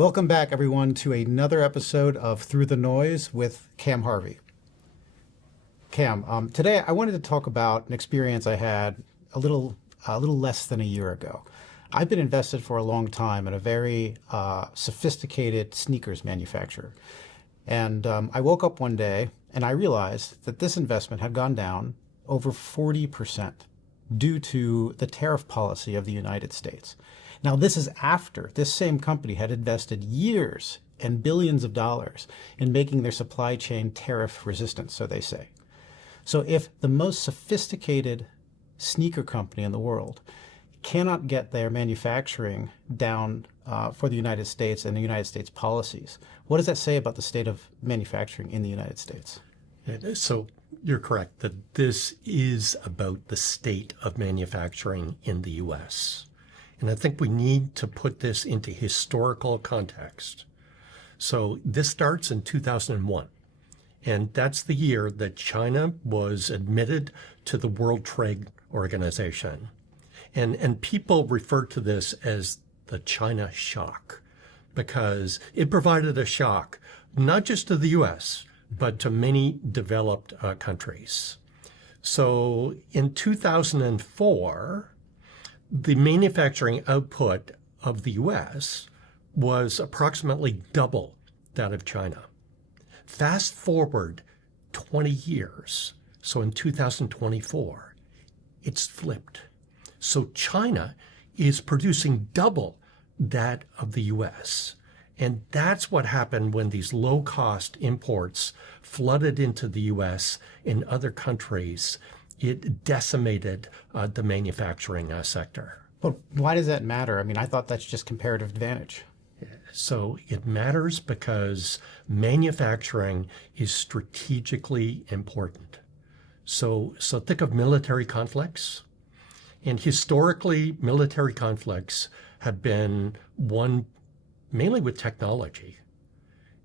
Welcome back, everyone, to another episode of Through the Noise with Cam Harvey. Cam, today I wanted to talk about an experience I had a little less than a year ago. I've been invested for a long time in a very sophisticated sneakers manufacturer. And I woke up one day and I realized that this investment had gone down over 40% due to the tariff policy of the United States. Now, this is after this same company had invested years and billions of dollars in making their supply chain tariff resistant, so they say. So if the most sophisticated sneaker company in the world cannot get their manufacturing down for the United States and the United States policies, what does that say about the state of manufacturing in the United States? So you're correct that this is about the state of manufacturing in the U.S. And I think we need to put this into historical context. So this starts in 2001. And that's the year that China was admitted to the World Trade Organization. And people refer to this as the China shock because it provided a shock, not just to the U.S., but to many developed countries. So in 2004, the manufacturing output of the U.S. was approximately double that of China. Fast forward 20 years, so in 2024, it's flipped. So China is producing double that of the U.S. And that's what happened when these low-cost imports flooded into the U.S. and other countries. It decimated the manufacturing sector. But why does that matter? I mean, I thought that's just comparative advantage. So it matters because manufacturing is strategically important. So think of military conflicts. And historically, military conflicts have been won mainly with technology.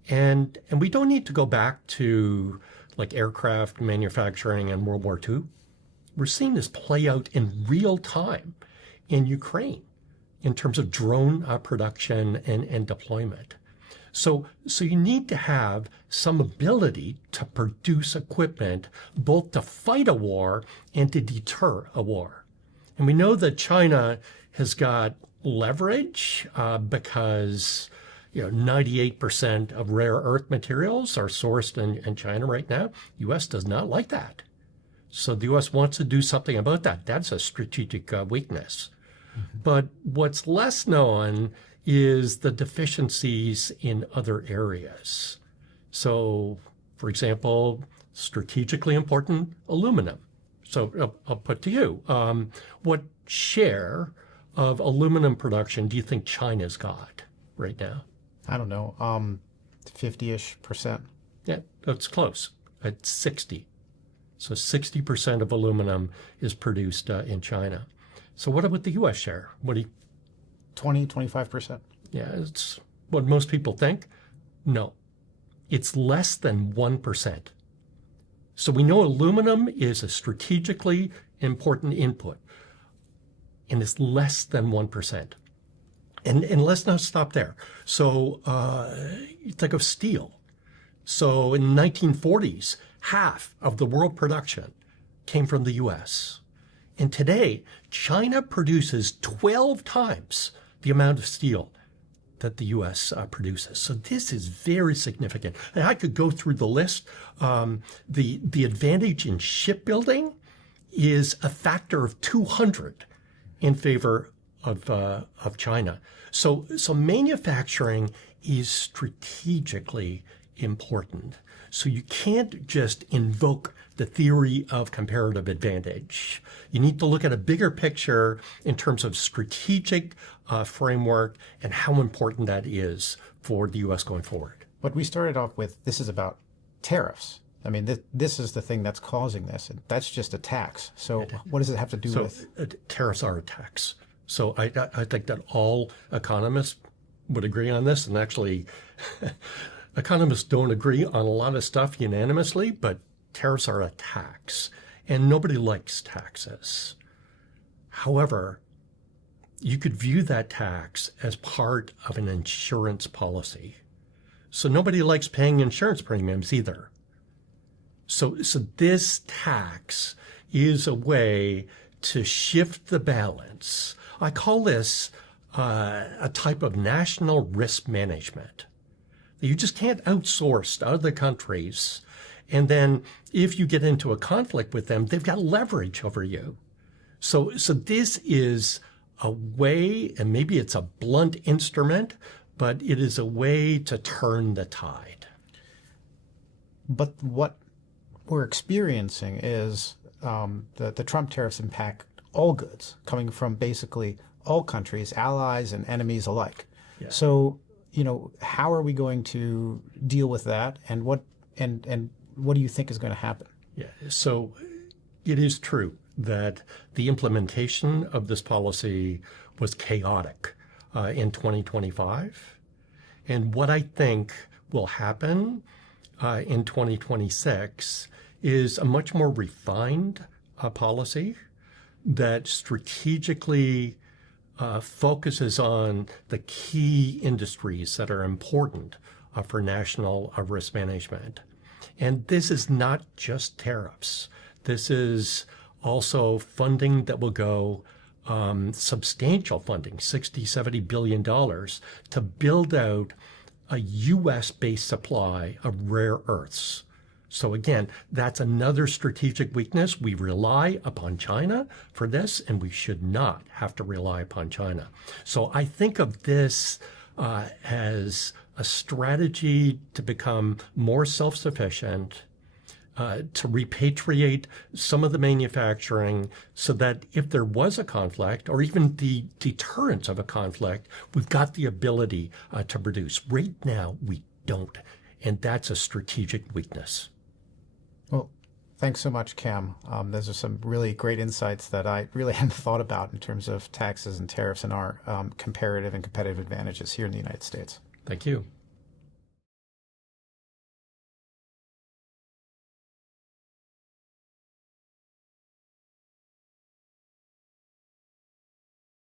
And we don't need to go back to like aircraft manufacturing in World War II. We're seeing this play out in real time in Ukraine in terms of drone production and deployment. So you need to have some ability to produce equipment both to fight a war and to deter a war. And we know that China has got leverage because 98% of rare earth materials are sourced in China right now. U.S. does not like that. So the U.S. wants to do something about that. That's a strategic weakness. Mm-hmm. But what's less known is the deficiencies in other areas. So, for example, strategically important aluminum. So I'll put to you, what share of aluminum production do you think China's got right now? I don't know, 50-ish%. Yeah, that's close. At 60. So 60% of aluminum is produced in China. So what about the U.S. share? What do you? 20-25%. Yeah, it's what most people think. No, it's less than 1%. So we know aluminum is a strategically important input, and it's less than 1%. And let's not stop there. So you think of steel. So in the 1940s, half of the world production came from the U.S. And today, China produces 12 times the amount of steel that the U.S. produces. So this is very significant. And I could go through the list. The advantage in shipbuilding is a factor of 200 in favor of China. So manufacturing is strategically important. So you can't just invoke the theory of comparative advantage. You need to look at a bigger picture in terms of strategic framework and how important that is for the U.S. going forward. But we started off with, this is about tariffs. I mean, this is the thing that's causing this. And that's just a tax. So what does it have to do with? Tariffs are a tax. So I think that all economists would agree on this. And actually, economists don't agree on a lot of stuff unanimously, but tariffs are a tax. And nobody likes taxes. However, you could view that tax as part of an insurance policy. So nobody likes paying insurance premiums either. So this tax is a way to shift the balance. I call this a type of national risk management. You just can't outsource to other countries. And then if you get into a conflict with them, they've got leverage over you. So this is a way, and maybe it's a blunt instrument, but it is a way to turn the tide. But what we're experiencing is the Trump tariffs impact all goods coming from basically all countries, allies and enemies alike. Yeah. So, how are we going to deal with that, and what do you think is going to happen? Yeah. So it is true that the implementation of this policy was chaotic in 2025. And what I think will happen in 2026 is a much more refined policy that strategically focuses on the key industries that are important for national risk management. And this is not just tariffs. This is also funding that will go, substantial funding, $60–70 billion, to build out a U.S.-based supply of rare earths. So again, that's another strategic weakness. We rely upon China for this, and we should not have to rely upon China. So I think of this as a strategy to become more self-sufficient, to repatriate some of the manufacturing so that if there was a conflict or even the deterrence of a conflict, we've got the ability to produce. Right now, we don't. And that's a strategic weakness. Well, thanks so much, Cam. Those are some really great insights that I really hadn't thought about in terms of taxes and tariffs and our comparative and competitive advantages here in the United States. Thank you.